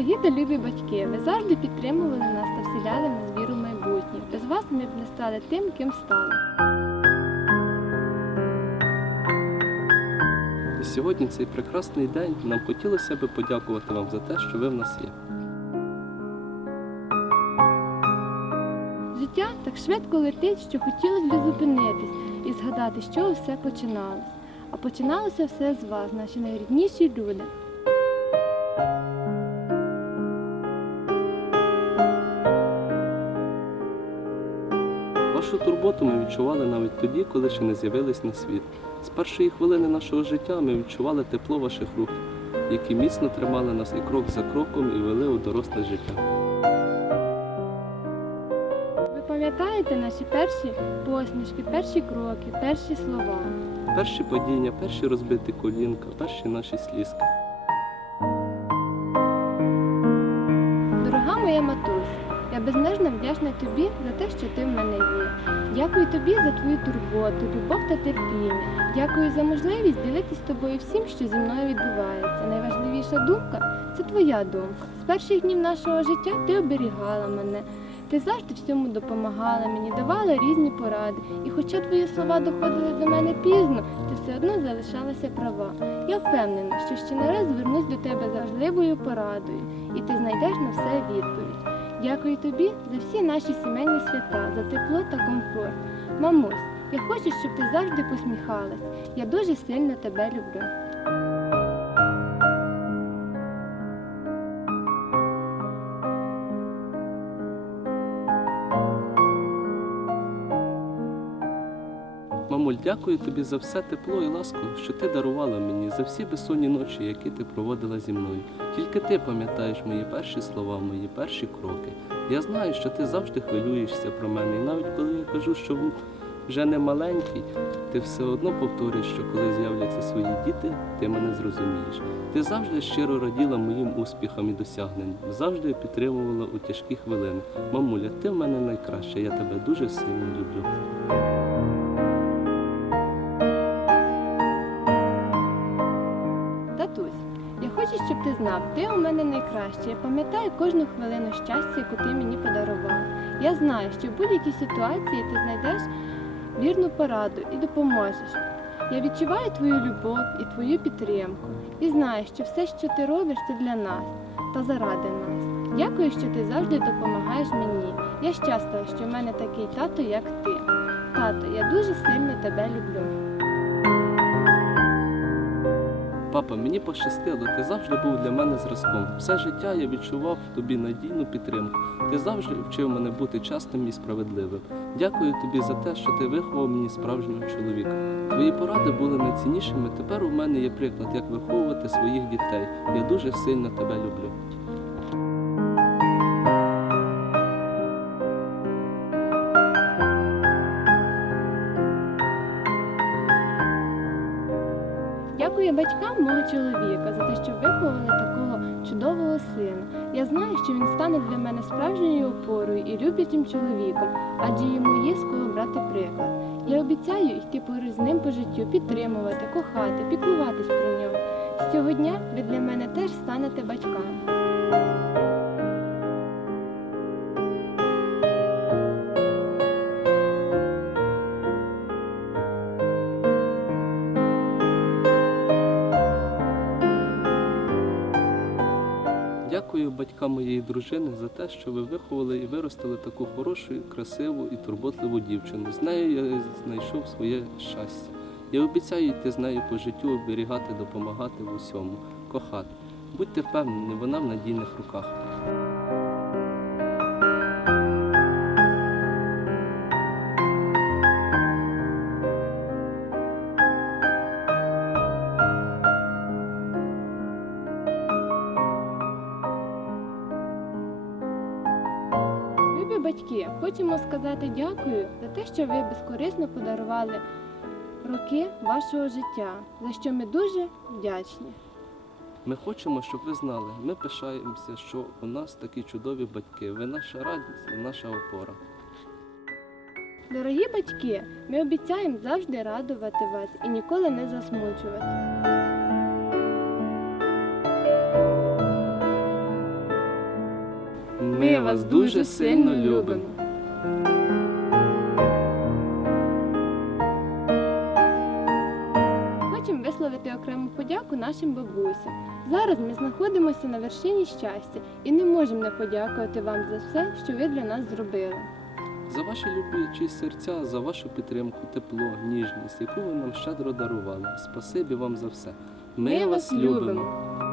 Дорогі та любі батьки, ви завжди підтримували нас та вселяли в нас віру в майбутнє. Без вас ми б не стали тим, ким стали. І сьогодні цей прекрасний день нам хотілося би подякувати вам за те, що ви в нас є. Життя так швидко летить, що хотілося б зупинитись і згадати, з чого все починалось. А починалося все з вас, наші найрідніші люди. Вашу турботу ми відчували навіть тоді, коли ще не з'явились на світ. З першої хвилини нашого життя ми відчували тепло ваших рук, які міцно тримали нас і крок за кроком і вели у доросле життя. Ви пам'ятаєте наші перші посмішки, перші кроки, перші слова. Перші падіння, перші розбиті колінка, перші наші слізки. Я безмежно вдячна тобі за те, що ти в мене є. Дякую тобі за твою турботу, любов та терпіння. Дякую за можливість ділитися з тобою всім, що зі мною відбувається. Найважливіша думка це твоя думка. З перших днів нашого життя ти оберігала мене. Ти завжди всьому допомагала мені, давала різні поради. І хоча твої слова доходили до мене пізно, ти все одно залишалася права. Я впевнена, що ще не раз звернусь до тебе за важливою порадою, і ти знайдеш на все відповідь. Дякую тобі за всі наші сімейні свята, за тепло та комфорт. Мамусь, я хочу, щоб ти завжди посміхалась. Я дуже сильно тебе люблю. Мамуль, дякую тобі за все тепло і ласку, що ти дарувала мені, за всі безсонні ночі, які ти проводила зі мною. Тільки ти пам'ятаєш мої перші слова, мої перші кроки. Я знаю, що ти завжди хвилюєшся про мене. І навіть коли я кажу, що вже не маленький, ти все одно повторюєш, що коли з'являться свої діти, ти мене зрозумієш. Ти завжди щиро раділа моїм успіхам і досягненням, завжди підтримувала у тяжкі хвилини. Мамуля, ти в мене найкраща, я тебе дуже сильно люблю. Знав, ти у мене найкращий. Я пам'ятаю кожну хвилину щастя, яку ти мені подарував. Я знаю, що в будь-якій ситуації ти знайдеш вірну пораду і допоможеш. Я відчуваю твою любов і твою підтримку. І знаю, що все, що ти робиш, це для нас та заради нас. Дякую, що ти завжди допомагаєш мені. Я щаслива, що в мене такий тато, як ти. Тато, я дуже сильно тебе люблю. Папа, мені пощастило, ти завжди був для мене зразком. Все життя я відчував тобі надійну підтримку. Ти завжди вчив мене бути чесним і справедливим. Дякую тобі за те, що ти виховав мені справжнього чоловіка. Твої поради були найціннішими. Тепер у мене є приклад, як виховувати своїх дітей. Я дуже сильно тебе люблю. Дякую батькам мого чоловіка за те, що виховали такого чудового сина. Я знаю, що він стане для мене справжньою опорою і люблячим чоловіком, адже йому є з кого брати приклад. Я обіцяю йти поруч з ним по життю, підтримувати, кохати, піклуватись про нього. З цього дня ви для мене теж станете батьками. Дякую батькам моєї дружини за те, що ви виховали і виростили таку хорошу, красиву і турботливу дівчину. З нею я знайшов своє щастя. Я обіцяю йти з нею по життю, оберігати, допомагати в усьому, кохати. Будьте впевнені, вона в надійних руках. Любі батьки, хочемо сказати дякую за те, що ви безкорисно подарували роки вашого життя, за що ми дуже вдячні. Ми хочемо, щоб ви знали, ми пишаємося, що у нас такі чудові батьки. Ви наша радість і наша опора. Дорогі батьки, ми обіцяємо завжди радувати вас і ніколи не засмучувати. Ми вас дуже сильно любимо. Хочемо висловити окрему подяку нашим бабусям. Зараз ми знаходимося на вершині щастя і не можемо не подякувати вам за все, що ви для нас зробили. За ваші люблячі серця, за вашу підтримку, тепло, ніжність, яку ви нам щедро дарували. Спасибі вам за все. Ми, вас любимо.